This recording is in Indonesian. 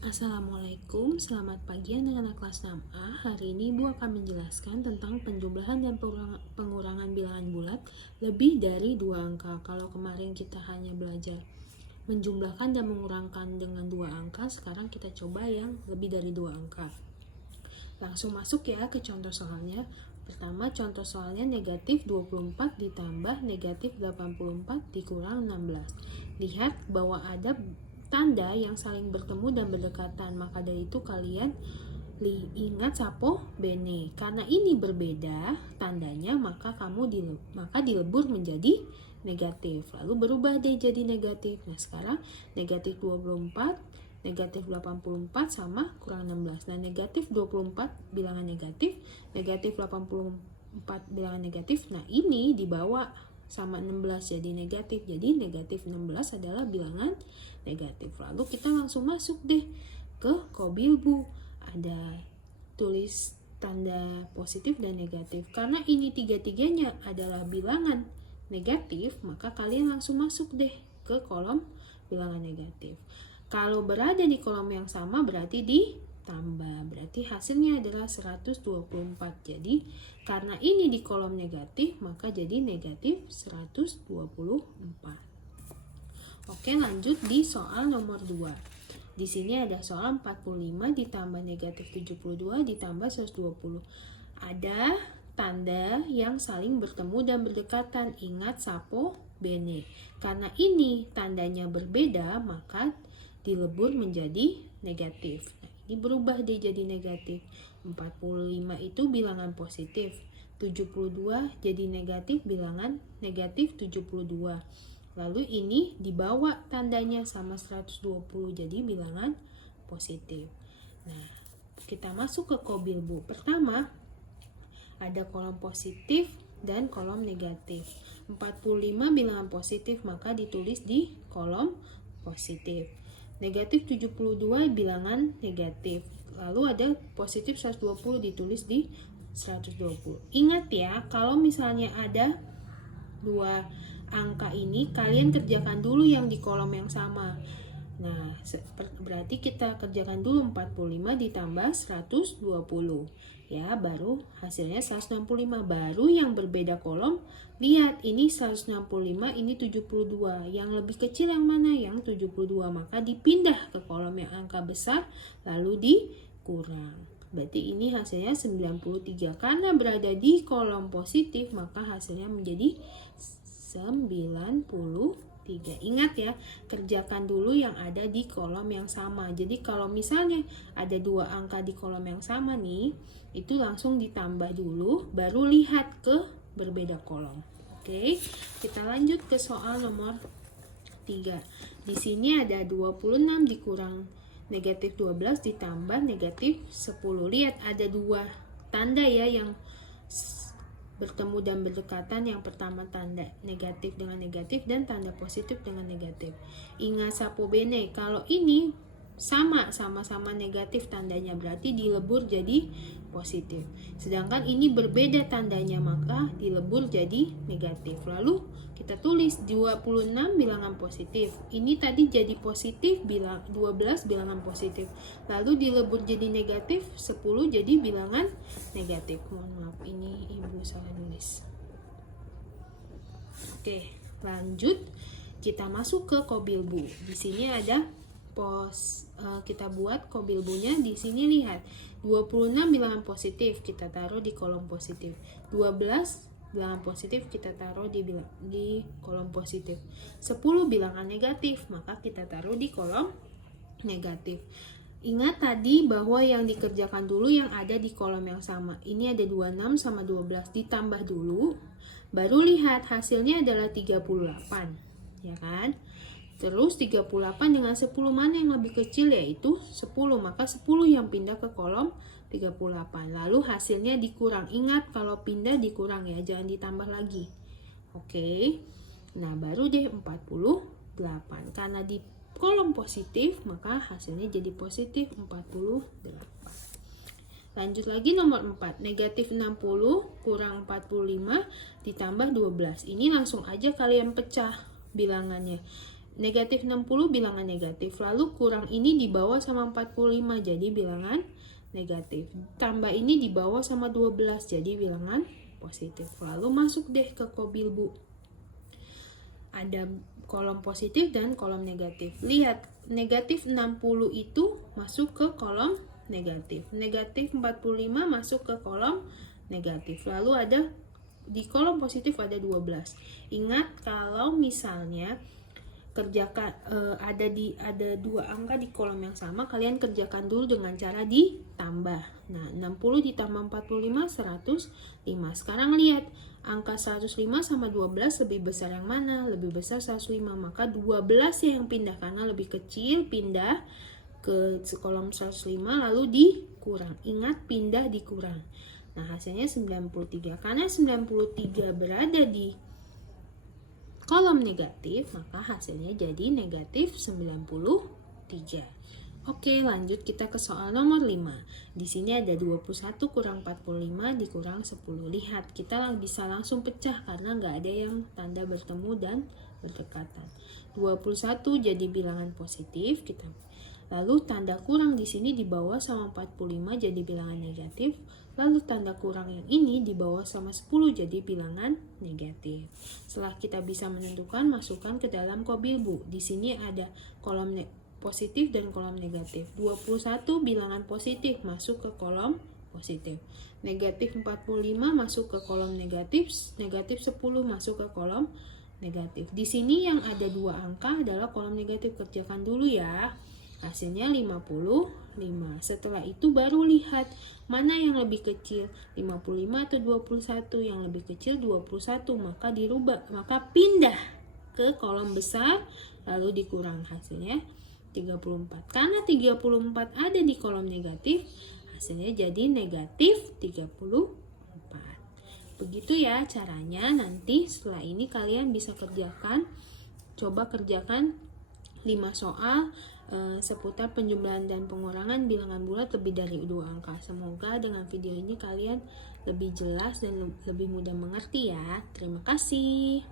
Assalamualaikum, selamat pagi anak-anak kelas 6A. Hari ini Ibu akan menjelaskan tentang penjumlahan dan pengurangan bilangan bulat lebih dari 2 angka. Kalau kemarin kita hanya belajar menjumlahkan dan mengurangkan dengan 2 angka, sekarang kita coba yang lebih dari 2 angka. Langsung masuk ya ke contoh soalnya. Pertama, contoh soalnya negatif 24 ditambah negatif 84 dikurang 16. Lihat bahwa ada tanda yang saling bertemu dan berdekatan, maka dari itu kalian ingat sapo bene. Karena ini berbeda tandanya, maka dilebur menjadi negatif. Lalu berubah deh jadi negatif. Nah, sekarang negatif 24 negatif 84 sama kurang 16. Nah, negatif 24 bilangan negatif 84 bilangan negatif. Nah, ini dibawa sama 16 jadi negatif. Jadi negatif 16 adalah bilangan negatif. Lalu kita langsung masuk deh ke Kobilbu. Ada tulis tanda positif dan negatif. Karena ini tiga-tiganya adalah bilangan negatif, maka kalian langsung masuk deh ke kolom bilangan negatif. Kalau berada di kolom yang sama berarti ditambah. Berarti hasilnya adalah 124. Jadi karena ini di kolom negatif, maka jadi negatif 124. Oke, lanjut di soal nomor 2. Di sini ada soal 45 ditambah negatif 72 ditambah 120. Ada tanda yang saling bertemu dan berdekatan. Ingat sapo bene. Karena ini tandanya berbeda, maka dilebur menjadi negatif. Nah, ini berubah deh jadi negatif. 45 itu bilangan positif. 72 jadi negatif, bilangan negatif 72. Lalu ini dibawa tandanya sama 120 jadi bilangan positif. Nah, kita masuk ke Kobilbu. Pertama, ada kolom positif dan kolom negatif. 45 bilangan positif, maka ditulis di kolom positif. Negatif 72 bilangan negatif. Lalu ada positif 120 ditulis di 120. Ingat ya, kalau misalnya ada 2 angka ini, kalian kerjakan dulu yang di kolom yang sama. Nah, berarti kita kerjakan dulu 45 ditambah 120. Ya, baru hasilnya 165. Baru yang berbeda kolom, lihat ini 165, ini 72. Yang lebih kecil yang mana? Yang 72. Maka dipindah ke kolom yang angka besar, lalu dikurang. Berarti ini hasilnya 93. Karena berada di kolom positif, maka hasilnya menjadi 93. Ingat ya, kerjakan dulu yang ada di kolom yang sama. Jadi kalau misalnya ada 2 angka di kolom yang sama nih, itu langsung ditambah dulu, baru lihat ke berbeda kolom. Oke, kita lanjut ke soal nomor 3. Di sini ada 26 dikurang negatif 12 ditambah negatif 10. Lihat ada 2 tanda ya yang bertemu dan berdekatan. Yang pertama tanda negatif dengan negatif dan tanda positif dengan negatif. Ingat sapo bene, kalau ini sama-sama negatif tandanya berarti dilebur jadi positif. Sedangkan ini berbeda tandanya, maka dilebur jadi negatif. Lalu kita tulis 26 bilangan positif. Ini tadi jadi positif, 12 bilangan positif. Lalu dilebur jadi negatif, 10 jadi bilangan negatif. Mohon maaf, ini ibu salah nulis. Oke, lanjut kita masuk ke Kobilbu. Di sini ada kita buat Kobilbunya. Di sini lihat 26 bilangan positif kita taruh di kolom positif. 12 bilangan positif kita taruh di kolom positif. 10 bilangan negatif, maka kita taruh di kolom negatif. Ingat tadi bahwa yang dikerjakan dulu yang ada di kolom yang sama. Ini ada 26 sama 12, ditambah dulu. Baru lihat hasilnya adalah 38, ya kan? Terus 38 dengan 10 mana yang lebih kecil, yaitu 10. Maka 10 yang pindah ke kolom 38. Lalu hasilnya dikurang. Ingat kalau pindah dikurang ya, jangan ditambah lagi. Oke. Nah, baru deh 48. Karena di kolom positif, maka hasilnya jadi positif 48. Lanjut lagi nomor 4. Negatif 60 kurang 45 ditambah 12. Ini langsung aja kalian pecah bilangannya. negatif 60 bilangan negatif. Lalu kurang ini dibawa sama 45 jadi bilangan negatif. Tambah ini dibawa sama 12 jadi bilangan positif. Lalu masuk deh ke Kobilbu. Ada kolom positif dan kolom negatif. Lihat, negatif 60 itu masuk ke kolom negatif. Negatif 45 masuk ke kolom negatif. Lalu ada di kolom positif ada 12. Ingat kalau misalnya kerjakan ada dua angka di kolom yang sama, kalian kerjakan dulu dengan cara ditambah. Nah, 60 ditambah 45 105. Sekarang lihat, angka 105 sama 12 lebih besar yang mana? Lebih besar 105, maka 12 yang pindah karena lebih kecil, pindah ke kolom 105 lalu dikurang. Ingat, pindah dikurang. Nah, hasilnya 93. Karena 93 berada di kolom negatif, maka hasilnya jadi negatif 93. Oke, lanjut kita ke soal nomor 5. Di sini ada 21 kurang 45 dikurang 10. Lihat, kita bisa langsung pecah karena nggak ada yang tanda bertemu dan berdekatan. 21 jadi bilangan positif, lalu tanda kurang di sini dibawa sama 45 jadi bilangan negatif. Lalu tanda kurang yang ini dibawa sama 10 jadi bilangan negatif. Setelah kita bisa menentukan, masukkan ke dalam Kobilbu. Di sini ada kolom positif dan kolom negatif. 21 bilangan positif masuk ke kolom positif. Negatif 45 masuk ke kolom negatif. Negatif 10 masuk ke kolom negatif. Di sini yang ada dua angka adalah kolom negatif. Kerjakan dulu ya. Hasilnya 55. Setelah itu baru lihat mana yang lebih kecil, 55 atau 21. Yang lebih kecil 21, maka dirubah, maka pindah ke kolom besar lalu dikurang. Hasilnya 34. Karena 34 ada di kolom negatif, hasilnya jadi negatif 34. Begitu ya caranya. Nanti setelah ini kalian bisa kerjakan, coba kerjakan 5 soal seputar penjumlahan dan pengurangan bilangan bulat lebih dari 2 angka. Semoga dengan video ini kalian lebih jelas dan lebih mudah mengerti ya. Terima kasih.